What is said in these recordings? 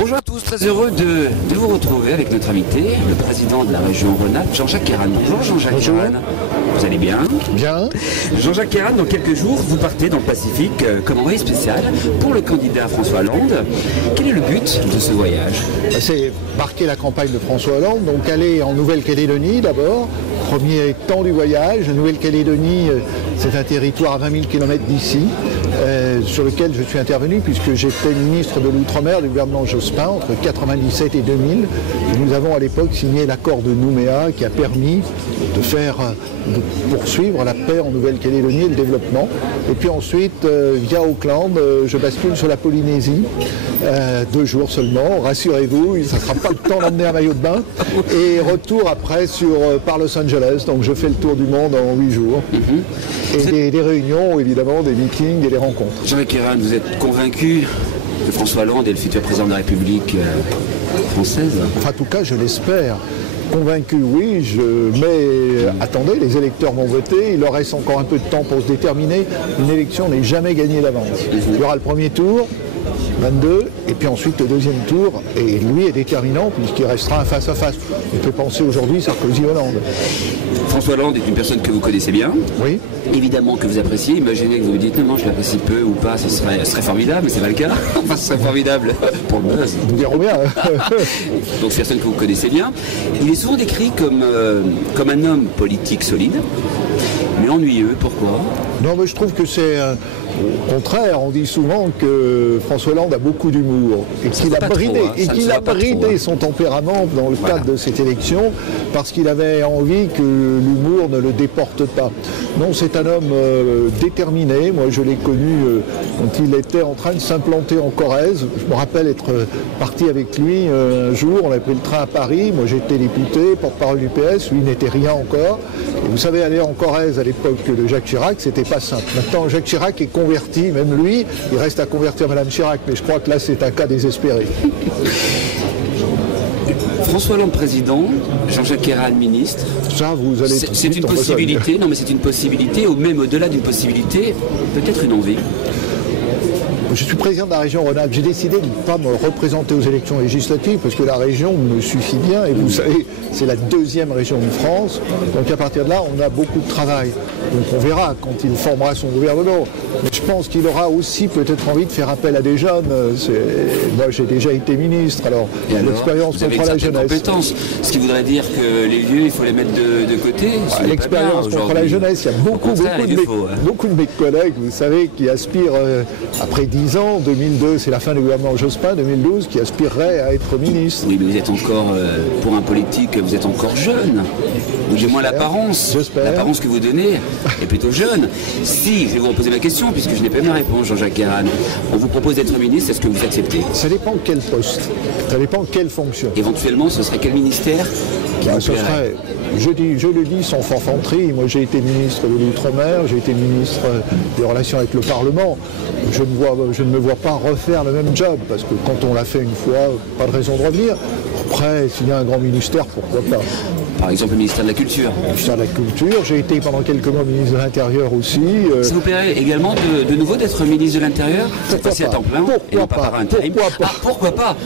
Bonjour à tous, très heureux de vous retrouver avec notre invité, le président de la région Rhône-Alpes, Jean-Jacques Queyran. Bonjour Jean-Jacques Queyran. Vous allez bien? Bien. Jean-Jacques Queyran, dans quelques jours, vous partez dans le Pacifique comme envoyé spécial pour le candidat François Hollande. Quel est le but de ce voyage? C'est marquer la campagne de François Hollande, donc aller en Nouvelle-Calédonie d'abord. Premier temps du voyage. La Nouvelle-Calédonie, c'est un territoire à 20 000 km d'ici, sur lequel je suis intervenu puisque j'étais ministre de l'Outre-mer du gouvernement Jospin entre 1997 et 2000. Nous avons à l'époque signé l'accord de Nouméa qui a permis de poursuivre la paix en Nouvelle-Calédonie et le développement. Et puis ensuite, via Auckland, je bascule sur la Polynésie, 2 jours seulement, rassurez-vous, ça ne sera pas le temps d'emmener un maillot de bain. Et retour après par Los Angeles, donc je fais le tour du monde en 8 jours. Et des réunions, évidemment, des meetings et des rencontres. Jean-Jacques Queyran, vous êtes convaincu que François Hollande est le futur président de la République française? Enfin, en tout cas, je l'espère. Convaincu, oui, mais attendez, les électeurs vont voter, il leur reste encore un peu de temps pour se déterminer. Une élection n'est jamais gagnée d'avance. Il y aura le premier tour, 22, et puis ensuite le deuxième tour, et lui est déterminant puisqu'il restera un face-à-face. On peut penser aujourd'hui Sarkozy-Hollande. François Hollande est une personne que vous connaissez bien. Oui. Évidemment que vous appréciez. Imaginez que vous vous dites non, je l'apprécie peu ou pas, ce serait formidable, mais c'est pas le cas. Enfin, ce serait formidable pour le buzz. Nous dirons bien. Donc, c'est personne que vous connaissez bien. Il est souvent décrit comme un homme politique solide, mais ennuyeux. Pourquoi? Non, mais je trouve que c'est au contraire. On dit souvent que François Hollande a beaucoup d'humour et qu'il a bridé son tempérament dans le cadre de cette élection parce qu'il avait envie que l'humour ne le déporte pas. Non, c'est un homme déterminé. Moi, je l'ai connu quand il était en train de s'implanter en Corrèze. Je me rappelle être parti avec lui un jour. On a pris le train à Paris. Moi, j'étais député, porte-parole du PS. Lui n'était rien encore. Et vous savez, aller en Corrèze à l'époque de Jacques Chirac, c'était pas simple. Maintenant, Jacques Chirac est converti, même lui, il reste à convertir Madame Chirac, mais je crois que là, c'est un cas désespéré. François Hollande président, Jean-Jacques Queyran ministre. Ça, vous allez. C'est une possibilité, non mais c'est une possibilité, ou même au-delà d'une possibilité, peut-être une envie. Je suis président de la région Rhône-Alpes. J'ai décidé de ne pas me représenter aux élections législatives parce que la région me suffit bien. Et vous savez, c'est la 2e région de France. Donc à partir de là, on a beaucoup de travail. Donc on verra quand il formera son gouvernement. Mais je pense qu'il aura aussi peut-être envie de faire appel à des jeunes. Moi, j'ai déjà été ministre. Alors, l'expérience contre la jeunesse. Compétences, ce qui voudrait dire que les vieux, il faut les mettre de côté. L'expérience contre la jeunesse, il y a beaucoup de mes collègues, vous savez, qui aspirent après 10 ans, 2002, c'est la fin du gouvernement Jospin, 2012, qui aspirerait à être ministre. Oui, mais vous êtes encore, pour un politique, vous êtes encore jeune. Du moins l'apparence que vous donnez est plutôt jeune. Si, je vais vous reposer ma question, puisque je n'ai pas eu ma réponse, Jean-Jacques Queyran. On vous propose d'être ministre, est-ce que vous acceptez? Ça dépend quel poste, ça dépend quelle fonction. Éventuellement, ce serait quel ministère qui vous plairait? Je le dis sans forfanterie, moi j'ai été ministre de l'Outre-mer, j'ai été ministre des relations avec le Parlement. Je ne me vois pas refaire le même job, parce que quand on l'a fait une fois, pas de raison de revenir. Après, s'il y a un grand ministère, pourquoi pas. Par exemple, le ministère de la Culture. Le ministère de la Culture, j'ai été pendant quelques mois ministre de l'Intérieur aussi. Ça vous plairait également de nouveau d'être ministre de l'Intérieur? Passer à temps plein et non pas par intérim. Pourquoi pas?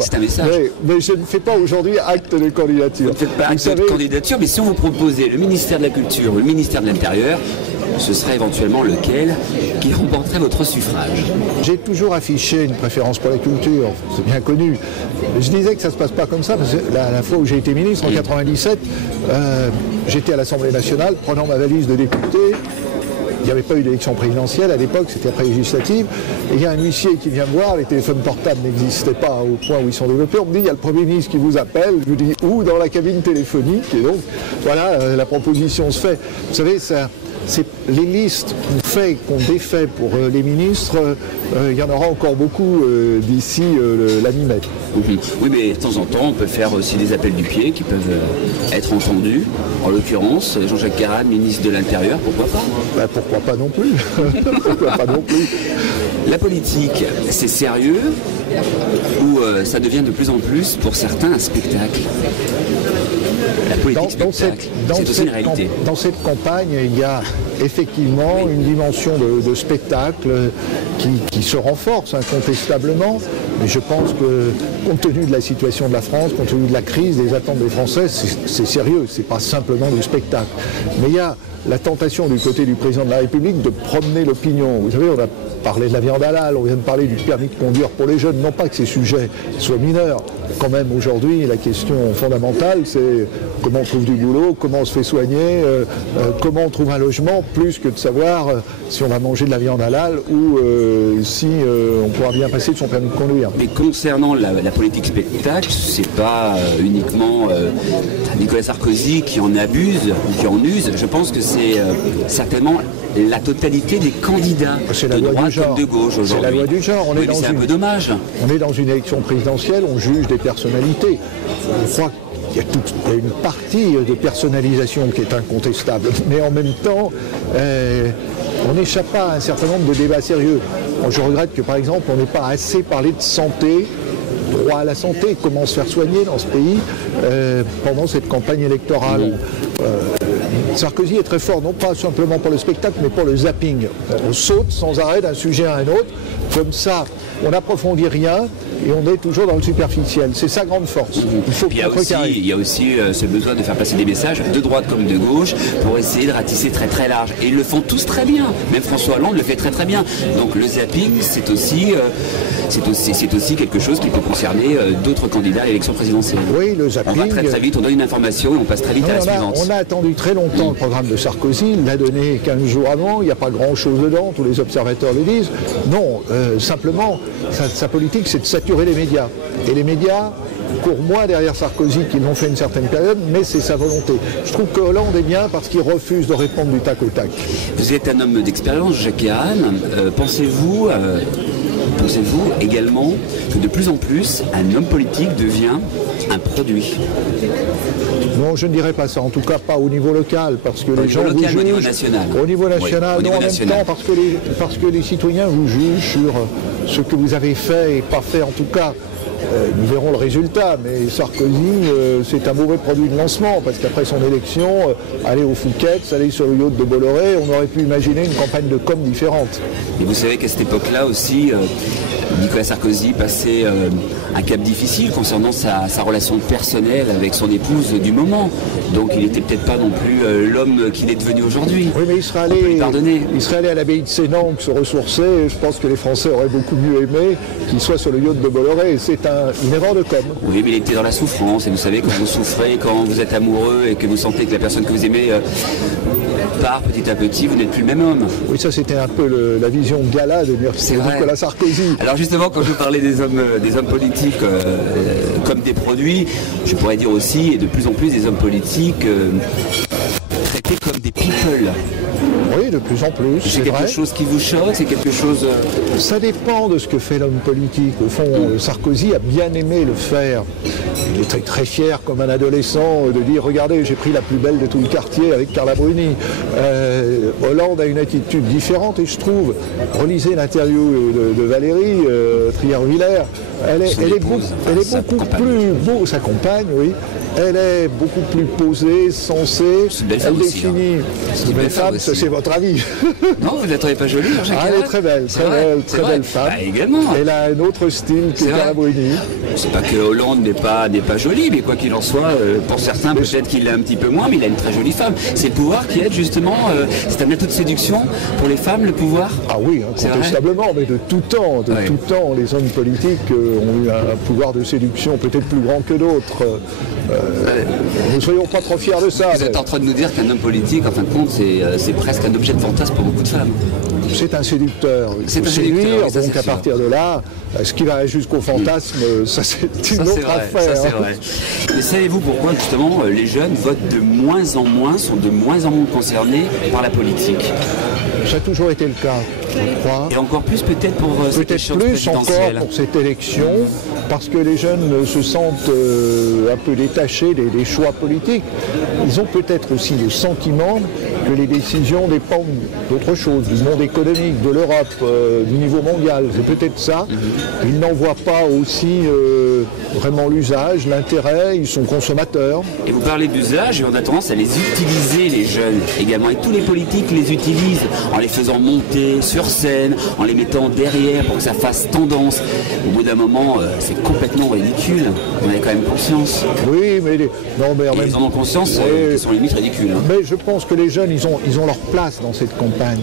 C'est un message. Mais je ne fais pas aujourd'hui acte de candidature. Vous ne faites pas acte de candidature, mais si on vous proposait le ministère de la Culture ou le ministère de l'Intérieur, ce serait éventuellement lequel qui remporterait votre suffrage? J'ai toujours affiché une préférence pour la culture, c'est bien connu. Je disais que ça ne se passe pas comme ça, parce que la fois où j'ai été ministre, en 1997, j'étais à l'Assemblée nationale, prenant ma valise de député. Il n'y avait pas eu d'élection présidentielle à l'époque, c'était après législative. Et il y a un huissier qui vient me voir, les téléphones portables n'existaient pas au point où ils sont développés. On me dit, il y a le Premier ministre qui vous appelle. Je lui dis, où? Dans la cabine téléphonique. Et donc, voilà, la proposition se fait. Vous savez, c'est les listes qu'on défait pour les ministres, il y en aura encore beaucoup d'ici la mi-mai. Oui, mais de temps en temps, on peut faire aussi des appels du pied qui peuvent être entendus. En l'occurrence, Jean-Jacques Queyran, ministre de l'Intérieur, pourquoi pas? Pourquoi pas non plus. Pourquoi pas non plus. La politique, c'est sérieux ou ça devient de plus en plus, pour certains, un spectacle? La politique spectacle, c'est aussi une réalité. Dans cette campagne, il y a effectivement une dimension de spectacle qui se renforce incontestablement. Mais je pense que, compte tenu de la situation de la France, compte tenu de la crise, des attentes des Français, c'est sérieux, c'est pas simplement du spectacle. Mais il y a la tentation du côté du président de la République de promener l'opinion. Vous savez, on a parlé de la viande halal, on vient de parler du permis de conduire pour les jeunes. Non pas que ces sujets soient mineurs. Quand même, aujourd'hui, la question fondamentale, c'est comment on trouve du boulot, comment on se fait soigner, comment on trouve un logement, plus que de savoir si on va manger de la viande halal ou si on pourra bien passer de son permis de conduire. Mais concernant la politique spectacle, c'est pas uniquement Nicolas Sarkozy qui en abuse ou qui en use. Je pense que c'est certainement la totalité des candidats de droite comme de gauche aujourd'hui. C'est la loi du genre. C'est un peu dommage. On est dans une élection présidentielle, on juge des personnalités. Je crois qu'il y a une partie de personnalisation qui est incontestable, mais en même temps, on n'échappe pas à un certain nombre de débats sérieux. Je regrette que, par exemple, on n'ait pas assez parlé de santé, droit à la santé, comment se faire soigner dans ce pays pendant cette campagne électorale. Sarkozy est très fort, non pas simplement pour le spectacle, mais pour le zapping. On saute sans arrêt d'un sujet à un autre, comme ça, on n'approfondit rien et on est toujours dans le superficiel. C'est sa grande force. Il faut contrecarrer. Il y a aussi ce besoin de faire passer des messages de droite comme de gauche pour essayer de ratisser très très large. Et ils le font tous très bien. Même François Hollande le fait très très bien. Donc le zapping, c'est aussi quelque chose qui peut concerner d'autres candidats à l'élection présidentielle. Oui, le zapping. On va très très vite, on donne une information et on passe très vite à la suivante. On a attendu très longtemps le programme de Sarkozy. Il l'a donné 15 jours avant. Il n'y a pas grand chose dedans. Tous les observateurs le disent. Non, simplement, sa politique, c'est de saturer les médias. Et les médias courent moins derrière Sarkozy qu'ils l'ont fait une certaine période, mais c'est sa volonté. Je trouve que Hollande est bien parce qu'il refuse de répondre du tac au tac. Vous êtes un homme d'expérience, Jacques Guérin. Pensez-vous également que de plus en plus, un homme politique devient un produit? Non, je ne dirais pas ça. En tout cas, pas au niveau local, parce que les gens vous jugent. Au niveau national. Au niveau national, oui, non, en même temps, parce que les citoyens vous jugent sur ce que vous avez fait et pas fait. En tout cas, nous verrons le résultat. Mais Sarkozy, c'est un mauvais produit de lancement, parce qu'après son élection, aller au Fouquet's, aller sur le yacht de Bolloré, on aurait pu imaginer une campagne de com différente. Et vous savez qu'à cette époque-là aussi, Nicolas Sarkozy passait un cap difficile concernant sa relation personnelle avec son épouse du moment. Donc il n'était peut-être pas non plus l'homme qu'il est devenu aujourd'hui. Oui, mais il serait allé à l'abbaye de Sénanque se ressourcer. Je pense que les Français auraient beaucoup mieux aimé qu'il soit sur le yacht de Bolloré. C'est une erreur de com. Oui, mais il était dans la souffrance. Et vous savez, quand vous souffrez, quand vous êtes amoureux et que vous sentez que la personne que vous aimez part petit à petit, vous n'êtes plus le même homme. Oui, ça c'était un peu la vision gala de Nicolas Sarkozy. Alors justement, quand je parlais des hommes politiques comme des produits, je pourrais dire aussi, et de plus en plus, des hommes politiques traités comme des people. Oui, de plus en plus. C'est quelque chose qui vous choque, c'est quelque chose... Ça dépend de ce que fait l'homme politique. Au fond, Sarkozy a bien aimé le faire. Il était très fier, comme un adolescent, de dire « Regardez, j'ai pris la plus belle de tout le quartier avec Carla Bruni ». Hollande a une attitude différente et je trouve, relisez l'interview de Valérie Trierweiler, elle est beaucoup plus beau, sa compagne, oui. Elle est beaucoup plus posée, sensée. Elle définit. C'est une belle femme, ça c'est votre avis. Non, vous ne la trouvez pas jolie, Jacques Guérin? Elle est très belle, très belle femme. Bah, également. Elle a un autre style que Carla Bruni. C'est pas que Hollande n'est pas jolie, mais quoi qu'il en soit, pour certains peut-être qu'il l'est un petit peu moins, mais il a une très jolie femme. C'est le pouvoir qui aide justement, c'est un atout de séduction pour les femmes, le pouvoir. Ah oui, incontestablement, mais de tout temps, tout temps, les hommes politiques ont eu un pouvoir de séduction peut-être plus grand que d'autres. Ne soyons pas trop fiers de ça. Vous êtes en train de nous dire qu'un homme politique, en fin de compte, c'est presque un objet de fantasme pour beaucoup de femmes. C'est un séducteur. C'est un séducteur. Donc à partir de là, ce qui va jusqu'au fantasme, ça c'est une autre affaire. Ça, c'est vrai. Mais savez-vous pourquoi justement les jeunes votent de moins en moins, sont de moins en moins concernés par la politique? Ça a toujours été le cas, je crois. Et encore plus peut-être pour cette élection présidentielle. Peut-être plus encore pour cette élection, parce que les jeunes se sentent un peu détachés des choix politiques. Ils ont peut-être aussi le sentiment que les décisions dépendent d'autre chose, du monde économique, de l'Europe, du niveau mondial. C'est peut-être ça. Ils n'en voient pas aussi vraiment l'usage, l'intérêt, ils sont consommateurs. Et vous parlez d'usage et on a tendance à les utiliser, les jeunes également. Et tous les politiques les utilisent en les faisant monter sur scène, en les mettant derrière pour que ça fasse tendance. Au bout d'un moment, c'est complètement ridicule. On a quand même conscience. Oui, mais ils en ont conscience qu'ils sont limite ridicules. Mais je pense que les jeunes, ils ont leur place dans cette campagne.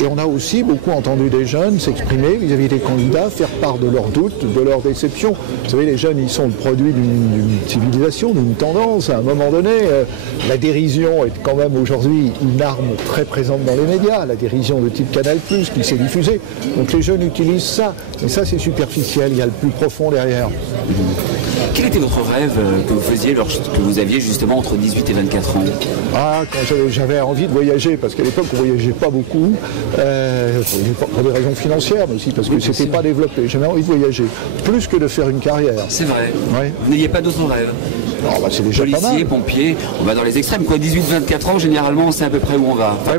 Et on a aussi beaucoup entendu des jeunes s'exprimer vis-à-vis des candidats, faire part de leurs doutes, de leurs déceptions. Vous savez, les jeunes, ils sont le produit d'une civilisation, d'une tendance. À un moment donné, la dérision est quand même aujourd'hui une arme très présente dans les médias. La dérision de type Canal+, qui s'est diffusée. Donc les jeunes utilisent ça. Mais ça, c'est superficiel. Il y a le plus profond derrière. Quel était votre rêve que vous faisiez lorsque vous aviez justement entre 18 et 24 ans? Ah, quand j'avais envie de voyager, parce qu'à l'époque on ne voyageait pas beaucoup, pour des raisons financières, mais aussi parce que c'était pas développé. J'avais envie de voyager, plus que de faire une carrière. C'est vrai. Ouais. Vous n'ayez pas d'autres rêves? C'est déjà policier, pas mal. pompier, on va dans les extrêmes. 18-24 ans, généralement, on sait à peu près où on va. Enfin,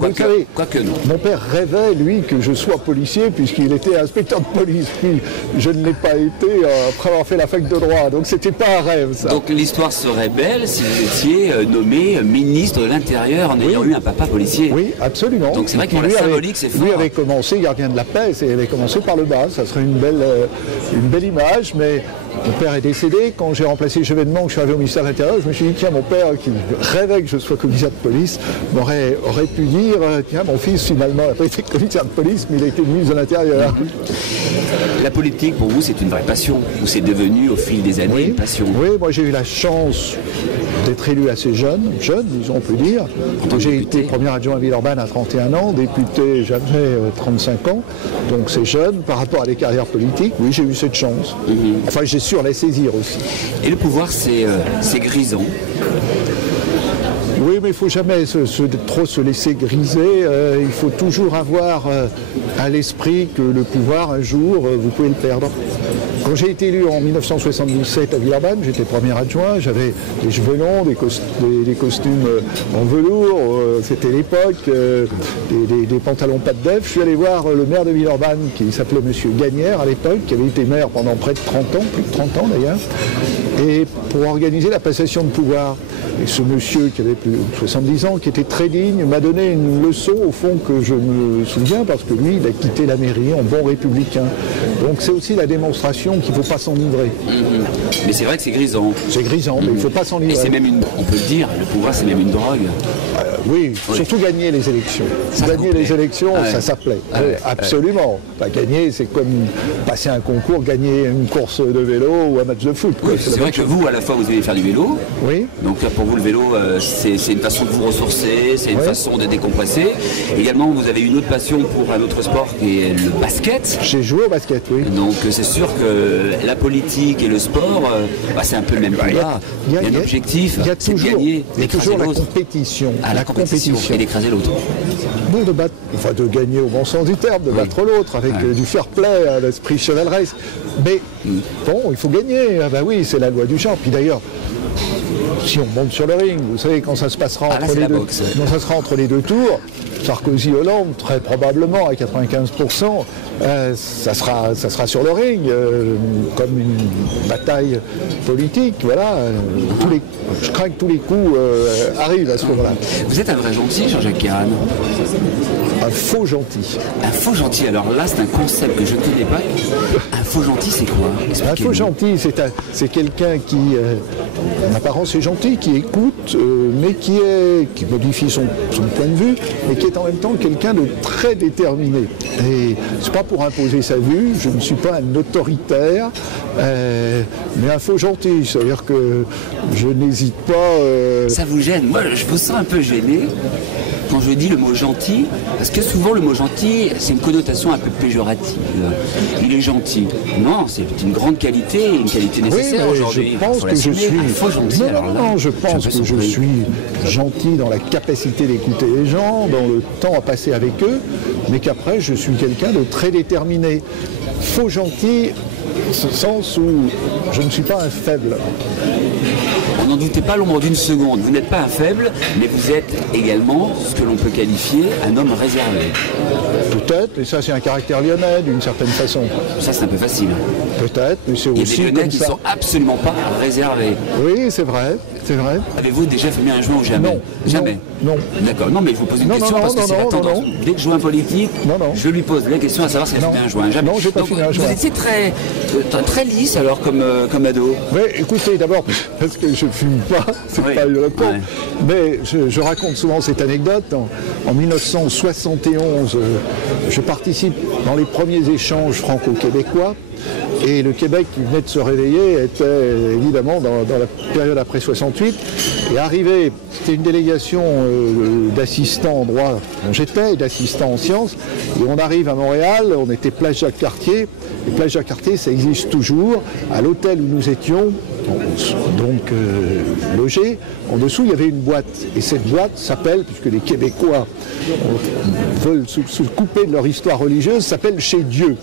quoique non. Mon père rêvait, lui, que je sois policier, puisqu'il était inspecteur de police. Puis je ne l'ai pas été après avoir fait la fac de droit. Donc c'était pas un rêve, ça. Donc l'histoire serait belle si vous étiez nommé ministre de l'Intérieur en ayant eu un papa policier. Oui, absolument. Donc c'est vrai que pour la symbolique, c'est fort. Lui avait commencé gardien de la paix, il avait commencé par le bas. Ça serait une belle image, mais mon père est décédé. Quand j'ai remplacé Chevènement, que je suis arrivé au ministère de l'Intérieur, je me suis dit, tiens, mon père, qui rêvait que je sois commissaire de police, aurait pu dire, tiens, mon fils, finalement, n'a pas été commissaire de police, mais il a été ministre de l'Intérieur. La politique, pour vous, c'est une vraie passion, ou c'est devenu, au fil des années, une passion? Oui, moi j'ai eu la chance d'être élu assez jeune, disons, on peut dire. J'ai été premier adjoint à Villeurbanne à 31 ans, député, j'avais 35 ans, donc c'est jeune par rapport à des carrières politiques. Oui, j'ai eu cette chance. Enfin, j'ai su la saisir aussi. Et le pouvoir, c'est grisant. Oui, mais il ne faut jamais trop se laisser griser. Il faut toujours avoir à l'esprit que le pouvoir, un jour, vous pouvez le perdre. Quand j'ai été élu en 1977 à Villeurbanne, j'étais premier adjoint, j'avais des cheveux longs, des costumes en velours, c'était l'époque, des pantalons pas de def. Je suis allé voir le maire de Villeurbanne, qui s'appelait M. Gagnère à l'époque, qui avait été maire pendant près de 30 ans, plus de 30 ans d'ailleurs, et pour organiser la passation de pouvoir. Et ce monsieur qui avait plus de 70 ans, qui était très digne, m'a donné une leçon au fond que je me souviens, parce que lui, il a quitté la mairie en bon républicain. Donc c'est aussi la démonstration qu'il ne faut pas s'enivrer. Mais c'est vrai que c'est grisant. C'est grisant, mais il ne faut pas s'enivrer. Et c'est même on peut le dire, le pouvoir c'est même une drogue. Oui, surtout gagner les élections. Gagner les élections, ça s'appelait. Absolument. Pas gagner, c'est comme passer un concours, gagner une course de vélo ou un match de foot. Oui, c'est vrai que vous, à la fois, vous allez faire du vélo. Oui. Donc pour vous, le vélo, c'est une façon de vous ressourcer, c'est une façon de décompresser. Également, vous avez une autre passion pour un autre sport qui est le basket. J'ai joué au basket, oui. Donc c'est sûr que la politique et le sport, c'est un peu le même combat. Il y a un objectif, c'est de gagner, d'écraser l'autre. Il y a toujours la compétition. La compétition et d'écraser l'autre. Oui, de gagner au bon sens du terme, de battre l'autre avec du fair play, l'esprit chevaleresque. Mais bon, il faut gagner. Ah, oui, c'est la loi du genre. Puis d'ailleurs, si on monte sur le ring, vous savez, quand ça se passera entre les deux tours, Sarkozy-Hollande, très probablement à 95%, ça sera sur le ring, comme une bataille politique. Voilà. Je crains que tous les coups arrivent à ce moment-là. Vous êtes un vrai gentil, Jean-Jacques Guérin. Un faux gentil. Un faux gentil, alors là c'est un concept que je ne connais pas. Un faux gentil c'est quoi? Un faux gentil, c'est quelqu'un qui, en apparence est gentil, qui écoute, mais qui modifie son point de vue, mais qui est en même temps quelqu'un de très déterminé. Et c'est pas pour imposer sa vue, je ne suis pas un autoritaire, mais un faux gentil, c'est-à-dire que je n'hésite pas... Ça vous gêne? Moi je vous sens un peu gêné quand je dis le mot gentil, parce que souvent le mot gentil, c'est une connotation un peu péjorative. Il est gentil. Non, c'est une grande qualité, une qualité nécessaire aujourd'hui. Je pense que je suis faux gentil. Je pense que je suis gentil dans la capacité d'écouter les gens, dans le temps à passer avec eux, mais qu'après je suis quelqu'un de très déterminé. Faux gentil, ce sens où je ne suis pas un faible. n'en doutez pas l'ombre d'une seconde. Vous n'êtes pas un faible, mais vous êtes également ce que l'on peut qualifier un homme réservé. Peut-être, mais ça c'est un caractère lyonnais d'une certaine façon. Ça c'est un peu facile. Peut-être, mais c'est aussi. Il y a des Lyonnais comme qui ça. sont absolument pas réservés. Oui, c'est vrai, c'est vrai. Avez-vous déjà fumé un joint ou jamais? Non. Jamais. Non. D'accord. Non, mais je vous pose une question parce que c'est la tendance. Dès que je joue un politique, je lui pose la question à savoir s'il a fumé un joint. Jamais. Non, j'ai pas fumé un joint. Vous étiez très lisse alors comme ado. Mais écoutez, d'abord, parce que je ne fume pas, c'est pas le répondre, mais je raconte souvent cette anecdote. En 1971, je participe dans les premiers échanges franco-québécois. Et le Québec qui venait de se réveiller était évidemment dans la période après 68. Et arrivé, c'était une délégation d'assistants en droit dont j'étais, et d'assistants en sciences. Et on arrive à Montréal, on était place Jacques-Cartier. Et place Jacques-Cartier, ça existe toujours. À l'hôtel où nous étions, donc logés, en dessous il y avait une boîte. Et cette boîte s'appelle, puisque les Québécois veulent se couper de leur histoire religieuse, s'appelle Chez Dieu.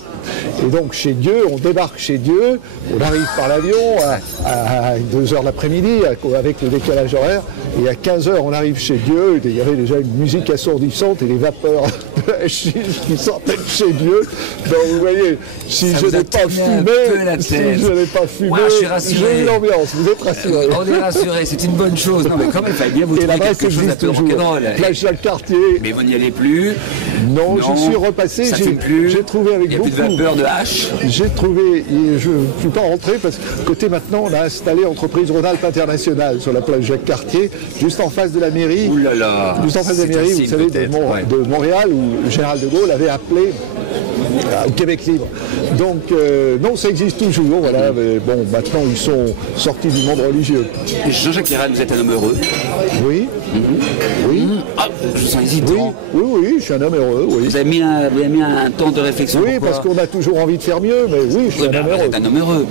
Et donc chez Dieu, on débarque chez Dieu, on arrive par l'avion à 2h de l'après-midi avec le décalage horaire, et à 15h on arrive chez Dieu, il y avait déjà une musique assourdissante et les vapeurs de la chiche qui sortaient de chez Dieu. Donc vous voyez, si je n'ai pas fumé, j'ai eu l'ambiance, vous êtes rassurés. On est rassurés, c'est une bonne chose. Non mais quand même, il fallait bien vous trouver quelque chose d'un peu rock'n'roll. Place Jacques-Cartier. Mais vous n'y allez plus. Non, j'y suis repassé, j'ai trouvé avec beaucoup... Peur de hache. J'ai trouvé, je ne suis pas rentré parce que côté maintenant, on a installé entreprise Rhône-Alpes Internationale sur la place Jacques-Cartier, juste en face de la mairie. Ouh là là. Juste en face de la mairie, vous savez, de Montréal, où le général de Gaulle avait appelé au Québec libre. Donc, non, ça existe toujours, voilà. Mais bon, maintenant, ils sont sortis du monde religieux. Jean-Jacques Guérin, vous êtes un homme heureux? Oui. Oui. Ah, je vous sens hésitant. Oui, je suis un homme heureux, oui. Vous avez mis un temps de réflexion? Oui, parce qu'on a toujours envie de faire mieux, mais oui, je suis un homme heureux. Vous êtes un homme heureux.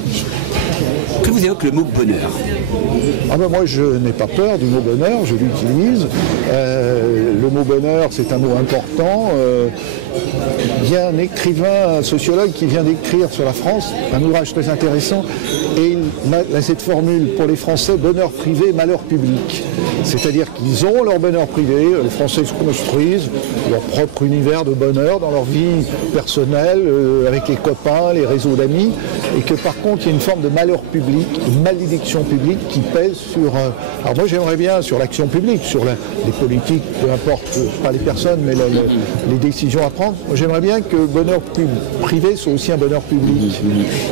Que vous évoque le mot bonheur? Ah ben moi, je n'ai pas peur du mot bonheur, je l'utilise. Le mot bonheur, c'est un mot important. Il y a un écrivain, un sociologue qui vient d'écrire sur la France, un ouvrage très intéressant, et il a cette formule pour les Français, bonheur privé, malheur public. C'est-à-dire qu'ils ont leur bonheur privé, les Français se construisent leur propre univers de bonheur dans leur vie personnelle, avec les copains, les réseaux d'amis, et que par contre il y a une forme de malheur public, une malédiction publique qui pèse sur... alors moi j'aimerais bien sur l'action publique, sur les politiques, peu importe, pas les personnes, mais les décisions à prendre, moi j'aimerais bien que le bonheur privé soit aussi un bonheur public.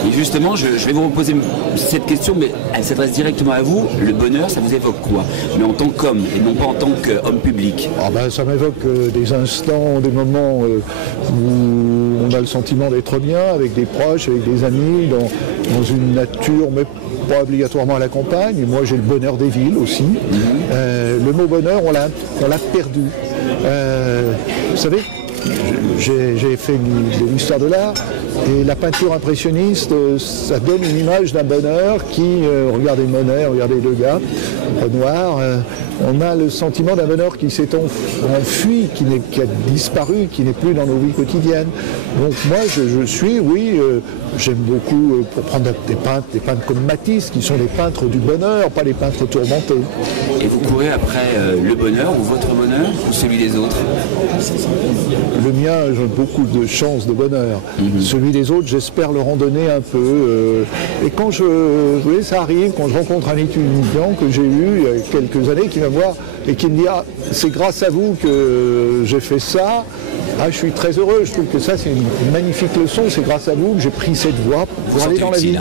Et justement, je vais vous reposer cette question, mais elle s'adresse directement à vous. Le bonheur, ça vous évoque quoi? Mais en tant qu'homme, et non pas en tant qu'homme public. Ah ben, ça m'évoque des instants, des moments où on a le sentiment d'être bien avec des proches, avec des amis, dans une nature, mais pas obligatoirement à la campagne. Et moi, j'ai le bonheur des villes aussi. Le mot bonheur, on l'a perdu. Vous savez, j'ai fait de l'histoire de l'art et la peinture impressionniste, ça donne une image d'un bonheur qui, regardez Monet, regardez Degas, Renoir, on a le sentiment d'un bonheur qui s'est enfui, qui a disparu, qui n'est plus dans nos vies quotidiennes. Donc moi je suis, j'aime beaucoup, pour prendre des peintres comme Matisse, qui sont les peintres du bonheur, pas les peintres tourmentés. Et vous courez après le bonheur, ou votre bonheur, ou celui des autres? Le mien, j'ai beaucoup de chance de bonheur. Celui des autres, j'espère leur en donner un peu. Et quand ça arrive, quand je rencontre un étudiant que j'ai eu il y a quelques années, qui vient me voir et qui me dit « Ah, c'est grâce à vous que j'ai fait ça », ah, je suis très heureux, je trouve que ça c'est une magnifique leçon, c'est grâce à vous que j'ai pris cette voie pour aller dans la vie.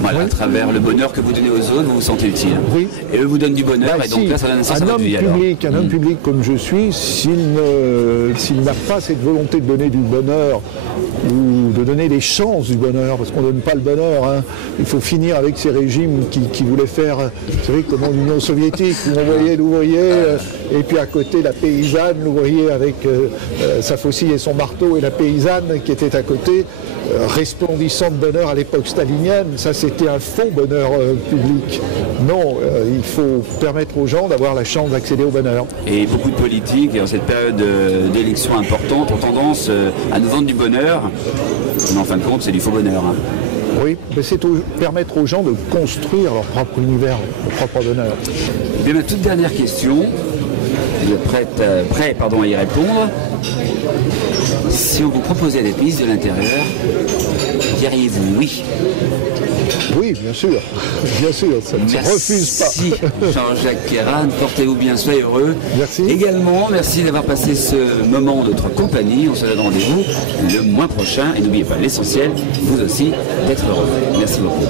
Voilà, à travers le bonheur que vous donnez aux autres, vous vous sentez utile. Oui. Et eux vous donnent du bonheur, et donc là ça donne un sens à votre vie. Un homme public comme je suis, s'il n'a pas cette volonté de donner du bonheur ou de donner des chances du bonheur, parce qu'on ne donne pas le bonheur, hein. Il faut finir avec ces régimes qui voulaient faire, vous savez, comme en Union soviétique, où on voyait l'ouvrier, et puis à côté la paysanne, l'ouvrier avec sa faucille et son marteau, et la paysanne qui était à côté, resplendissant de bonheur à l'époque stalinienne. Ça c'était un faux bonheur public. Non, il faut permettre aux gens d'avoir la chance d'accéder au bonheur. Et beaucoup de politiques, et en cette période d'élections importantes, ont tendance à nous vendre du bonheur, mais en fin de compte c'est du faux bonheur. Hein. Oui, mais c'est permettre aux gens de construire leur propre univers, leur propre bonheur. Et bien, ma toute dernière question, vous êtes prêt à y répondre. Si on vous proposait des pistes de l'intérieur, diriez-vous oui? Oui, bien sûr, bien sûr, ça ne se refuse pas. Merci Jean-Jacques Queyranne, portez-vous bien, soyez heureux. Merci. Également, merci d'avoir passé ce moment en notre compagnie. On se donne rendez-vous le mois prochain. Et n'oubliez pas, l'essentiel, vous aussi, d'être heureux. Merci beaucoup.